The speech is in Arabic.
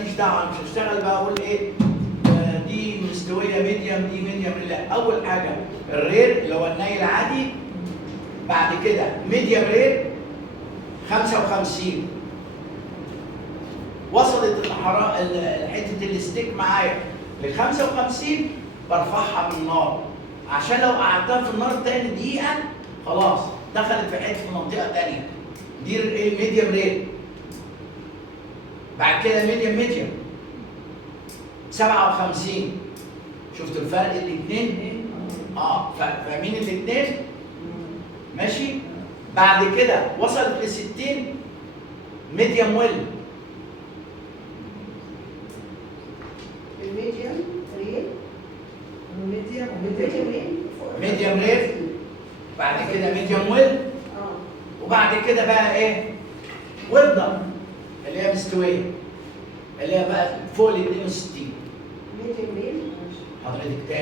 ماليش دعوه، مش هشتغل بقى اقول ايه دي مستويه ميديم دي ميديم، لا. اول حاجه الرير اللي هو الني العادي، بعد كده ميديم رير 55. وصلت الحراره حته الستيك معايا ل 55 برفعها من النار، عشان لو قعدتها في النار تاني دقيقه خلاص دخلت في حته منطقه تانيه. دي الميديم رير. بعد كده ميديم 57. شفت الفرق الاثنين؟ فاهمين الاثنين؟ ماشي؟ بعد كده وصلت ل 60 ميديم ويل. الميديم ريل ميديم رير، بعد كده ميديم ويل، وبعد كده بقى ايه؟ ويل دان اللي هي مستويه، اللي هي بقى فوق ال 62. ميديم ريل حضرتك تاني